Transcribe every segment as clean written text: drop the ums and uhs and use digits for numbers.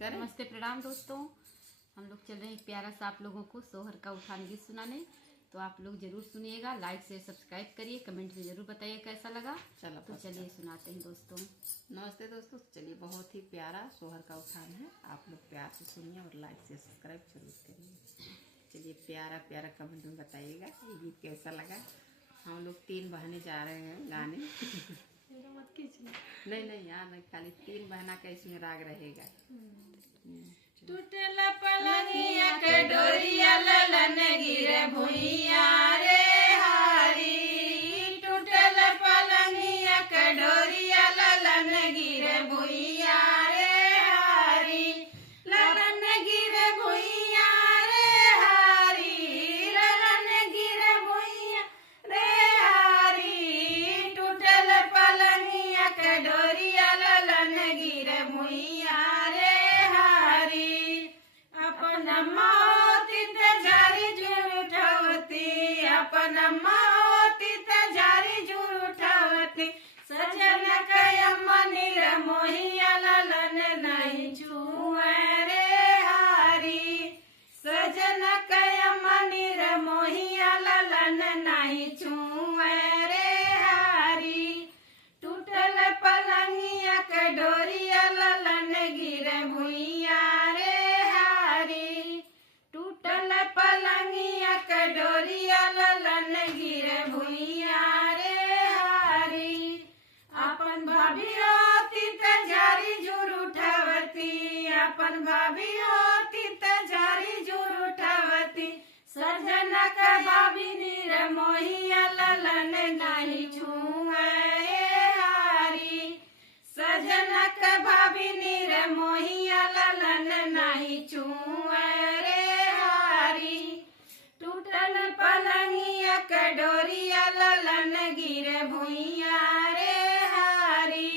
नमस्ते प्रणाम दोस्तों। हम लोग चल रहे हैं प्यारा सा आप लोगों को सोहर का उठान गीत सुनाने। तो आप लोग जरूर सुनिएगा, लाइक से सब्सक्राइब करिए, कमेंट में जरूर बताइए कैसा लगा। तो चलिए सुनाते हैं दोस्तों। नमस्ते दोस्तों, चलिए बहुत ही प्यारा सोहर का उठान है। आप लोग प्यार से सुनिए और लाइक से सब्सक्राइब जरूर करिए। चलिए प्यारा प्यारा कमेंट में बताइएगा ये गीत कैसा लगा। हम लोग 3 बहनें जा रहे हैं गाने। मत कीजिए। नहीं यहाँ नहीं, खाली 3 बहना का इसमें राग रहेगा। टूटला पलंगिया के डोरिया ललन गिरे भुइया रे हारी। टूटला पलंगिया के डोरिया ललन गिरे भुइया रे हारी। ललन गिरे भुइया रे हारी। ललन गिरे भुइया रे हारी। टूटला पलंगिया के डोरिया ललन गिरे भुइया रे हारी। अपन मोती तजारी जुठावती। अपन मोती तजारी जुठावती। सजन कयम्मा निर मोहिया ललन नहीं छुए रे हारी। सजन कयम्मा निर मोहिया ललन नहीं छुए रे हारी। टूटल पलंगिया के डोरिया ललन गिरे भुइया रे हारी। टूटल पलंगिया के डोरिया ललन गिरे भुइया रे हारी। अपन भाभी होती तजारी जुर उठावती। अपन भाभी होती तजारी जुर उठावती। सजन का भाभी निर मोहिया ललन नहीं छुए हारी। सजन का भाभी निर मोहिया ललन नहीं छुए रे हारी। टूटल पलंगिया के डोरिया ललन गिरे भुइया रे हारी।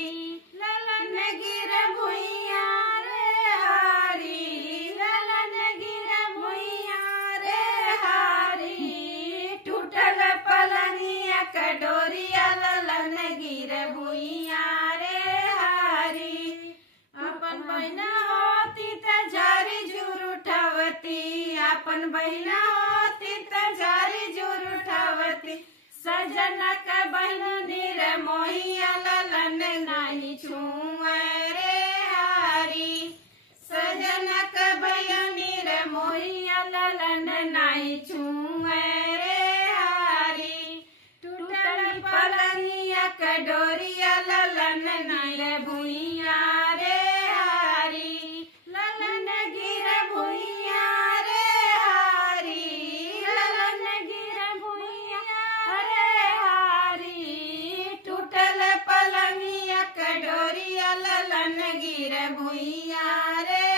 ललन गिरे भुइया रे हारी। ललन गिरे भुइया रे हारी। टूटल पलंगिया के डोरिया ललन गिरे भुइया रे हारी। अपन बहिना होती तजारी जुर उठावती। अपन बहिना होती तजारी जुर उठावती। सजन का बहिन निर मोहिया ललन नहीं छुए रे हारी। सजन का बहिन निर मोहिया ललन नहीं छुए रे हारी। टूटल पलंगिया के डोरिया ललन नहीं भुइया रे हारी। ललन गिरे भुइया रे हारी। ललन गिरे भुइया रे हारी। टूटल पलंगिया के डोरिया ललन गिरे भुइया रे